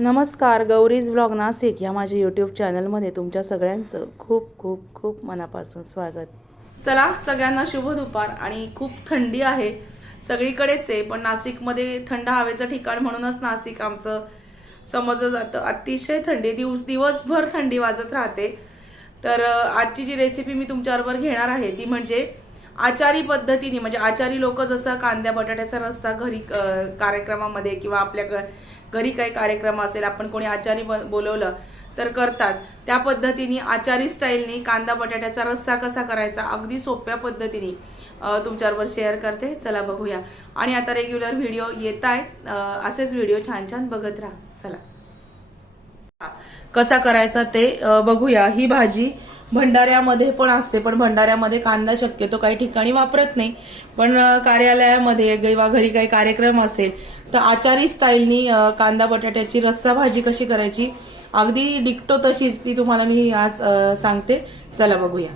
नमस्कार, गौरीज ब्लॉग नाशिक या माझ्या यूट्यूब चॅनलमध्ये तुमच्या सगळ्यांचं खूप खूप खूप मनापासून स्वागत। चला, सगळ्यांना शुभ दुपार। आणि खूप थंडी आहे सगळीकडेच आहे, पण नाशिकमध्ये थंड हवेचं ठिकाण म्हणूनच नाशिक आमचं समजलं जातं। अतिशय थंडी, दिवसभर थंडी वाजत राहते। तर आजची जी रेसिपी मी तुमच्याबरोबर घेणार आहे ती म्हणजे आचारी पद्धतीने, म्हणजे आचारी लोक जसं कांद्या बटाट्याचा रस्सा घरी कार्यक्रमामध्ये किंवा आपल्या घरी काही कार्यक्रम असेल, आपण कोणी आचारी बोलवलं तर करतात, त्या पद्धतीने आचारी स्टाईलने कांदा बटाट्याचा रस्सा कसा करायचा अगदी सोप्या पद्धतीने तुमच्याबरोबर शेअर करते। चला बघूया। आणि आता रेग्युलर व्हिडिओ येत आहेत, असेच व्हिडिओ छान छान बघत राहा। चला, कसा करायचा ते बघूया। ही भाजी भंडाऱ्यामध्ये पण असते, पण भंडाऱ्यामध्ये कांदा शक्यतो काही ठिकाणी वापरत नाही, पण कार्यालयामध्ये किंवा घरी काही कार्यक्रम असेल तर आचारी स्टाईलनी कांदा बटाट्याची रस्सा भाजी कशी करायची अगदी डिक्टो तशीच ती तुम्हाला मी आज सांगते। चला बघूया।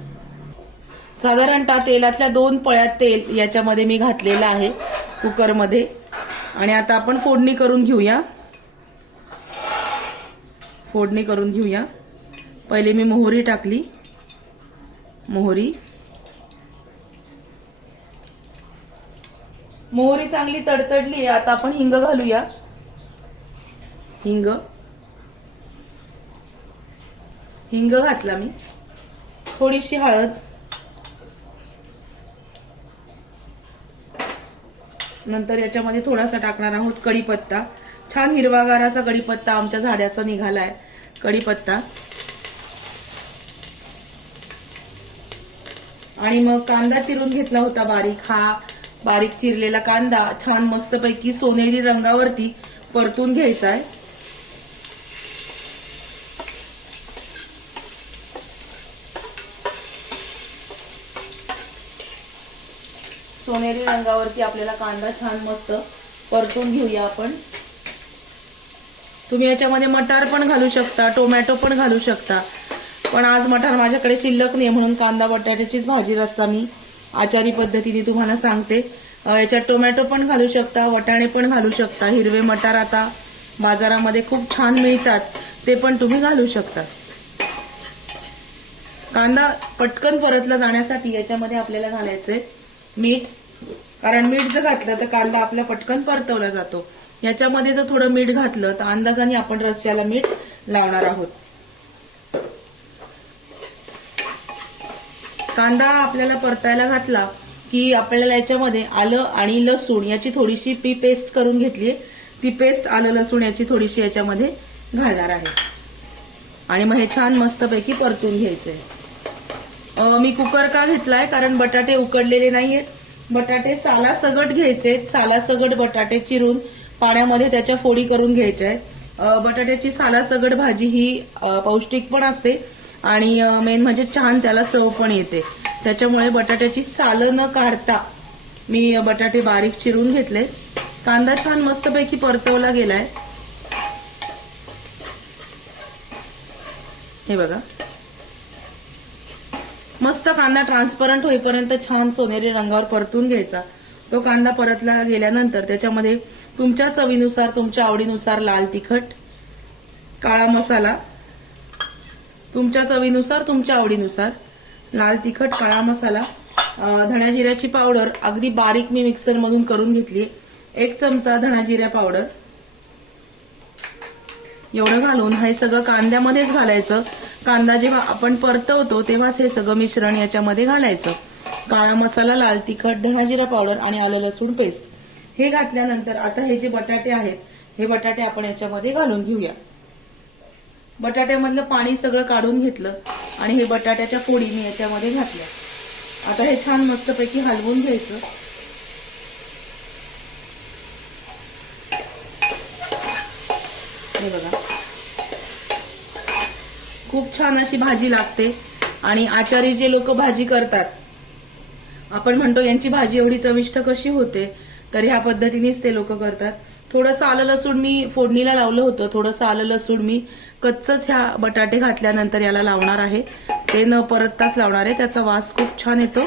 साधारणतः तेलातल्या 2 पळ्या तेल याच्यामध्ये मी घातलेलं आहे कुकरमध्ये। आणि आता आपण फोडणी करून घेऊया। पहिले मी मोहरी टाकली। मोहरी चांगली तडतडली। आता आपण हिंग घालूया। हिंग घातला मी। थोडीशी हळद, नंतर याच्यामध्ये थोडासा टाकणार आहोत कढीपत्ता। छान हिरवागार असा कढीपत्ता आमच्या झाडाचा निघालाय कढीपत्ता। आणि मग कांदा चिरून घेतला होता बारीक। हा बारीक चिरलेला कांदा छान मस्तपैकी सोनेरी रंगावरती परतून घ्यायचा आहे। सोनेरी रंगावरती आपल्याला कांदा छान मस्त परतून घेऊया आपण। तुम्ही याच्यामध्ये मटार पण घालू शकता, टोमॅटो पण घालू शकता, पण आज मटार माझ्याकडे शिल्लक नाही म्हणून कांदा बटाट्याचीच भाजी रस्सा मी आचारी पद्धतीने तुम्हाला सांगते। याच्यात टोमॅटो पण घालू शकता, वटाणे पण घालू शकता, हिरवे मटार आता बाजारामध्ये खूप छान मिळतात, ते पण तुम्ही घालू शकता। कांदा पटकन परतला जाण्यासाठी याच्यामध्ये आपल्याला घालायचंय मीठ, कारण मीठ जर घातलं तर कांदा आपला पटकन परतवला जातो। याच्यामध्ये जर थोडं मीठ घातलं तर अंदाजाने आपण रस्स्याला मीठ लावणार आहोत। कांदा आपल्याला परतायला घातला की आपल्याला याच्यामध्ये आलं आणि लसूण याची थोडीशी पेस्ट करून घेतली। ती पेस्ट आलं लसूण याची थोडीशी याच्यामध्ये घालणार आहे आणि मग हे छान मस्तपैकी परतून घ्यायचंय। मी कुकर का घेतलाय, कारण बटाटे उकडलेले नाहीयेत, बटाटे सालासगट घ्यायचे। सालासगट बटाटे चिरून पाण्यामध्ये त्याच्या फोडी करून घ्यायच्या आहेत। बटाट्याची सालासगट भाजी ही पौष्टिक पण असते आणि मेन म्हणजे छान त्याला चव पण येते। त्याच्यामुळे बटाट्याची सालं न काढता मी बटाटे बारीक चिरून घेतले। कांदा छान मस्तपैकी परतवला गेलाय, हे बघा। मस्त कांदा ट्रान्सपरंट होईपर्यंत छान सोनेरी रंगावर परतून घ्यायचा। तो कांदा परतला गेल्यानंतर त्याच्यामध्ये तुमच्या चवीनुसार, तुमच्या आवडीनुसार लाल तिखट, काळा मसाला, तुमच्या चवीनुसार, तुमच्या आवडीनुसार लाल तिखट, काळा मसाला, धण्या जिऱ्याची पावडर अगदी बारीक मी मिक्सर मधून करून घेतली, 1 चमचा धणा जिऱ्या पावडर, एवढं घालून हे सगळं कांद्यामध्येच घालायचं। कांदा जेव्हा आपण परतवतो तेव्हाच हे सगळं मिश्रण याच्यामध्ये घालायचं। काळा मसाला, लाल तिखट, धणा जिरा पावडर आणि आलं लसूण पेस्ट हे घातल्यानंतर आता हे जे बटाटे आहेत हे बटाटे आपण याच्यामध्ये घालून घेऊया। बटाट्यामधलं पाणी सगळं काढून घेतलं आणि हे बटाट्याच्या फोडी मी याच्यामध्ये घातल्या। आता हे छान मस्तपैकी हलवून घ्यायचं। हे बघा, खूप छान अशी भाजी लागते। आणि आचारी जे लोक भाजी करतात, आपण म्हणतो यांची भाजी एवढी चविष्ट कशी होते, तर ह्या पद्धतीनेच ते लोक करतात। थोडंसं आलं लसूण मी फोडणीला लावलं होतं, थोडंसं आलं लसूण मी कच्चच ह्या बटाटे घातल्यानंतर याला लावणार आहे, ते न परतताच लावणार आहे, त्याचा वास खूप छान येतो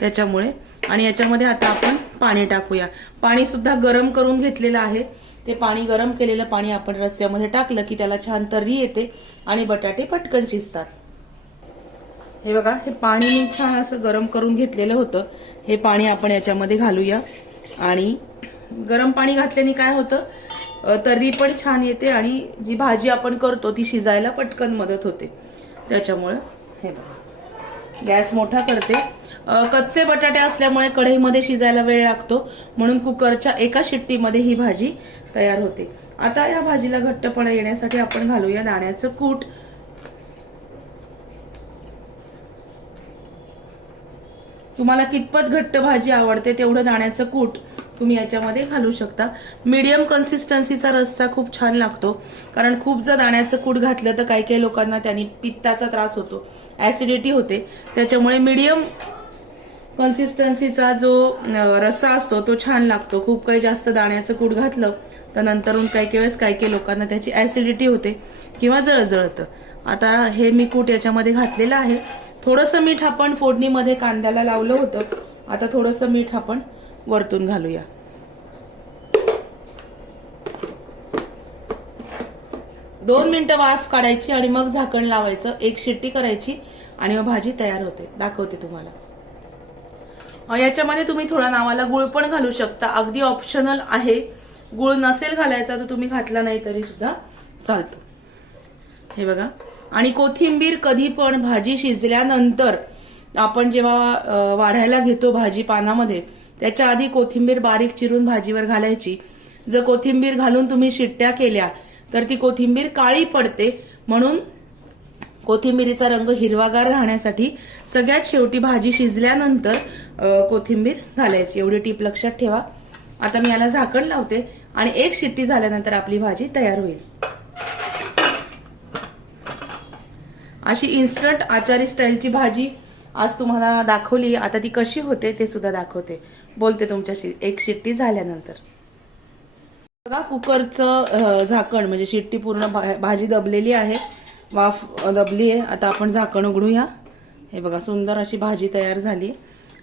त्याच्यामुळे। आणि याच्यामध्ये आता आपण पाणी टाकूया। पाणी सुद्धा गरम करून घेतलेलं आहे, ते पाणी गरम केलेलं पाणी आपण रस्स्यामध्ये टाकलं की त्याला छान तर्री येते आणि बटाटे पटकन शिजतात. हे बघा, हे पाणी मी छान असं गरम करून घेतलेलं होतं. हे पाणी आपण याच्यामध्ये घालूया आणि गरम पाणी घातल्याने काय होतं, तर्री पण छान येते आणि जी भाजी आपण करतो ती शिजायला पटकन मदत होते. त्याच्यामुळे हे बघा, गॅस मोठा करते. कच्चे बटाटे असल्यामुळे कढईमध्ये शिजायला वेळ लागतो, म्हणून कुकरच्या एका शिट्टीमध्ये ही भाजी तयार होते. आता या भाजीला घट्टपणा येण्यासाठी आपण घालूया दाण्याचं कूट. तुम्हाला कितपत घट्ट भाजी आवडते तेवढं दाण्याचं कूट तुम्ही याच्यामध्ये घालू शकता. मीडियम कन्सिस्टन्सीचा रस्सा खूप छान लागतो, कारण खूप जर दाण्याचं कूट घातलं तर काही काही लोकांना त्यांनी पित्ताचा त्रास होतो, ऍसिडिटी होते. त्याच्यामुळे मीडियम कन्सिस्टन्सीचा जो रस्सा असतो तो छान लागतो. खूप काही जास्त दाण्याचं कूट घातलं तर नंतरून काही वेळेस काही लोकांना त्याची ऍसिडिटी होते किंवा जळजळतं. आता हे मी कूट याच्यामध्ये घातलेलं आहे. थोडंसं मीठ आपण फोडणीमध्ये कांद्याला लावलं होतं, आता थोडंसं मीठ आपण वरतून घालूया. दोन मिनिटं वाफ काढायची आणि मग झाकण लावायचं. एक शिट्टी करायची आणि मग भाजी तयार होते. दाखवते तुम्हाला. याच्यामध्ये तुम्ही थोडा नावाला गुळ पण घालू शकता, अगदी ऑप्शनल आहे. गुळ नसेल घालायचा तर तुम्ही घातला नाही तरी सुद्धा चालतो. हे बघा, आणि कोथिंबीर कधी पण भाजी शिजल्यानंतर आपण जेव्हा वाढायला घेतो भाजी पानामध्ये, त्याच्या आधी कोथिंबीर बारीक चिरून भाजीवर घालायची. जर कोथिंबीर घालून तुम्ही शिट्ट्या केल्या तर ती कोथिंबीर काळी पडते, म्हणून कोथिंबीरीचा रंग हिरवागार राहण्यासाठी सगळ्यात शेवटी भाजी शिजल्यानंतर कोथिंबीर घालायची. एवढी टीप लक्षात ठेवा. आता मी याला झाकण लावते आणि एक शिट्टी झाल्यानंतर आपली भाजी तयार होईल. अशी इन्स्टंट आचारी स्टाईलची भाजी आज तुम्हाला दाखवली. आता ती कशी होते ते सुद्धा दाखवते, बोलते तुमच्याशी एक शिट्टी झाल्यानंतर. बघा, कुकरचं झाकण म्हणजे शिट्टी पूर्ण भाजी दबलेली आहे, वाफ दबली आहे. आता आपण झाकण उघडूया. हे बघा, सुंदर अशी भाजी तयार झाली.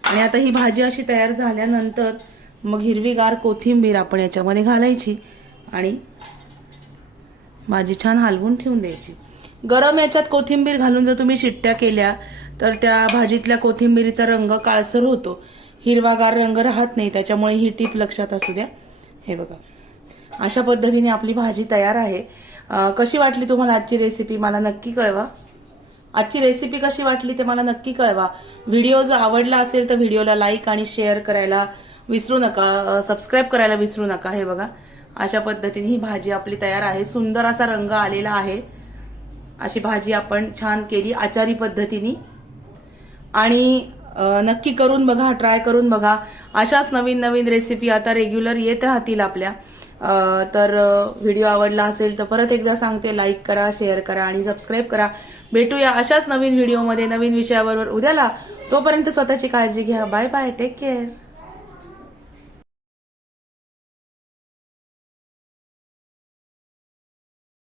आणि आता ही भाजी अशी तयार झाल्यानंतर मग हिरवीगार कोथिंबीर आपण याच्यामध्ये घालायची आणि भाजी छान हलवून ठेवून द्यायची. गरम याच्यात कोथिंबीर घालून जर तुम्ही शिट्ट्या केल्या तर त्या भाजीतल्या कोथिंबीरीचा रंग काळसर होतो, हिरवागार रंग राहत नाही. त्याच्यामुळे ही टीप लक्षात असू द्या. हे बघा, अशा पद्धतीने आपली भाजी तयार आहे. कशी वाटली तुम्हाला आजची रेसिपी मला नक्की कळवा. आजची रेसिपी कशी वाटली ते मला नक्की कळवा. व्हिडिओ जर आवडला असेल तर व्हिडिओला लाईक आणि शेअर करायला विसरू नका, सबस्क्राईब करायला विसरू नका. हे बघा, अशा पद्धतीने ही भाजी आपली तयार आहे. सुंदर असा रंग आलेला आहे. अशी भाजी आपण छान केली आचारी पद्धतीने. आणि नक्की करून बघा, ट्राय करून बघा. अशाच नवीन नवीन रेसिपी आता रेग्युलर येत राहतील आपल्या. तर व्हिडिओ आवडला असेल तर परत एकदा सांगते, लाईक करा, शेअर करा आणि सबस्क्राईब करा. भेटूया अशाच नवीन व्हिडिओमध्ये नवीन विषयावर उद्याला. तोपर्यंत स्वतःची काळजी घ्या. Bye bye, take care.